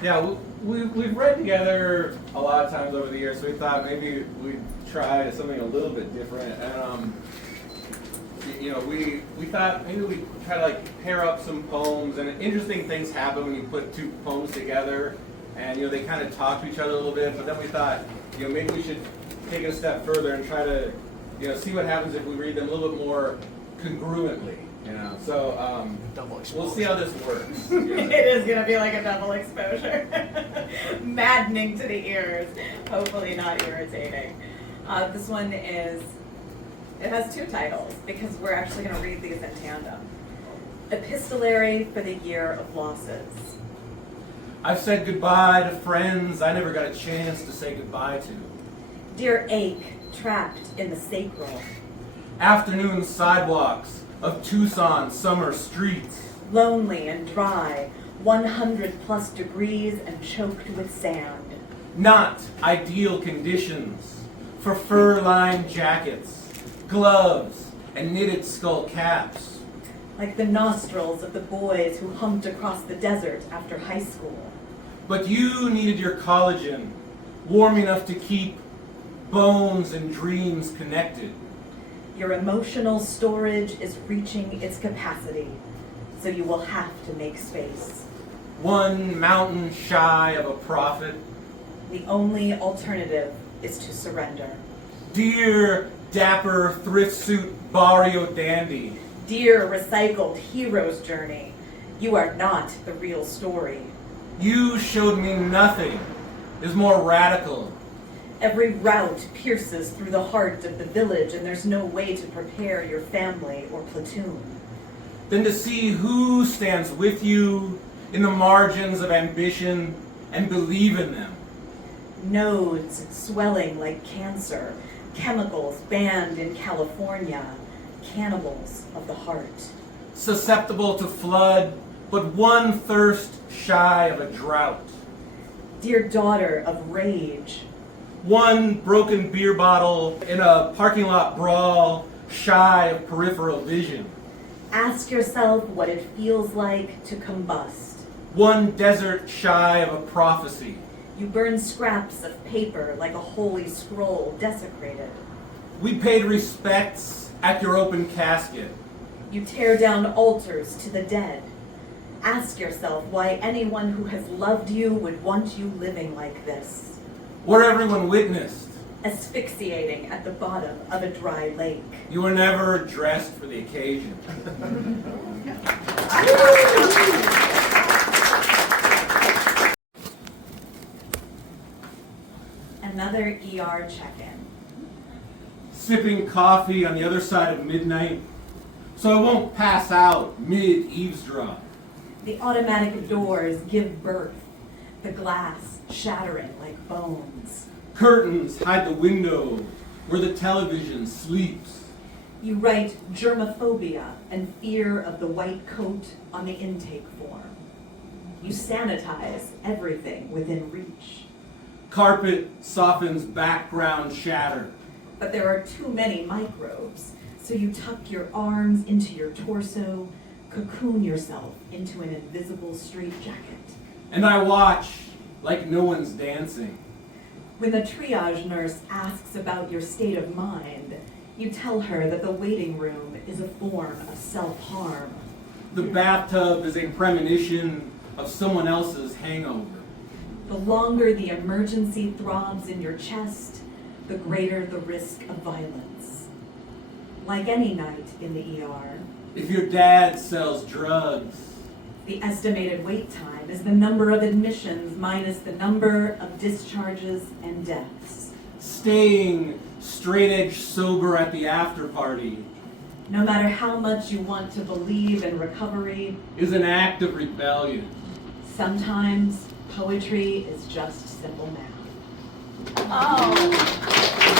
Yeah, we've read together a lot of times over the years, so we thought maybe we'd try something a little bit different. And we thought maybe we'd try to like pair up some poems, and interesting things happen when you put two poems together, and they kind of talk to each other a little bit. But then we thought maybe we should take it a step further and try to see what happens if we read them a little bit more congruently. So we'll see how this works. It is going to be like a double exposure. Maddening to the ears. Hopefully not irritating. This one it has two titles because we're actually going to read these in tandem. Epistolary for the Year of Losses. I've said goodbye to friends I never got a chance to say goodbye to. Dear ache, trapped in the sacral. Afternoon sidewalks of Tucson summer streets. Lonely and dry, 100 plus degrees and choked with sand. Not ideal conditions for fur-lined jackets, gloves, and knitted skull caps. Like the nostrils of the boys who humped across the desert after high school. But you needed your collagen, warm enough to keep bones and dreams connected. Your emotional storage is reaching its capacity, so you will have to make space. One mountain shy of a prophet. The only alternative is to surrender. Dear dapper thrift suit barrio dandy. Dear recycled hero's journey, you are not the real story. You showed me nothing is more radical. Every route pierces through the heart of the village, and there's no way to prepare your family or platoon. Than to see who stands with you in the margins of ambition and believe in them. Nodes swelling like cancer, chemicals banned in California, cannibals of the heart. Susceptible to flood, but one thirst shy of a drought. Dear daughter of rage. One broken beer bottle in a parking lot brawl, shy of peripheral vision. Ask yourself what it feels like to combust. One desert shy of a prophecy. You burn scraps of paper like a holy scroll desecrated. We paid respects at your open casket. You tear down altars to the dead. Ask yourself why anyone who has loved you would want you living like this. Where everyone witnessed. Asphyxiating at the bottom of a dry lake. You were never dressed for the occasion. Another ER check-in. Sipping coffee on the other side of midnight, so I won't pass out mid-eavesdrop. The automatic doors give birth, the glass shattering like bones. Curtains hide the window where the television sleeps. You write germophobia and fear of the white coat on the intake form. You sanitize everything within reach. Carpet softens background shatter. But there are too many microbes, so you tuck your arms into your torso, cocoon yourself into an invisible straitjacket. And I watch like no one's dancing. When the triage nurse asks about your state of mind, you tell her that the waiting room is a form of self-harm. The bathtub is a premonition of someone else's hangover. The longer the emergency throbs in your chest, the greater the risk of violence. Like any night in the ER, If your dad sells drugs, the estimated wait time is the number of admissions minus the number of discharges and deaths. staying straight-edge sober at the after party No matter how much you want to believe in recovery, is an act of rebellion. sometimes poetry is just simple math. Oh.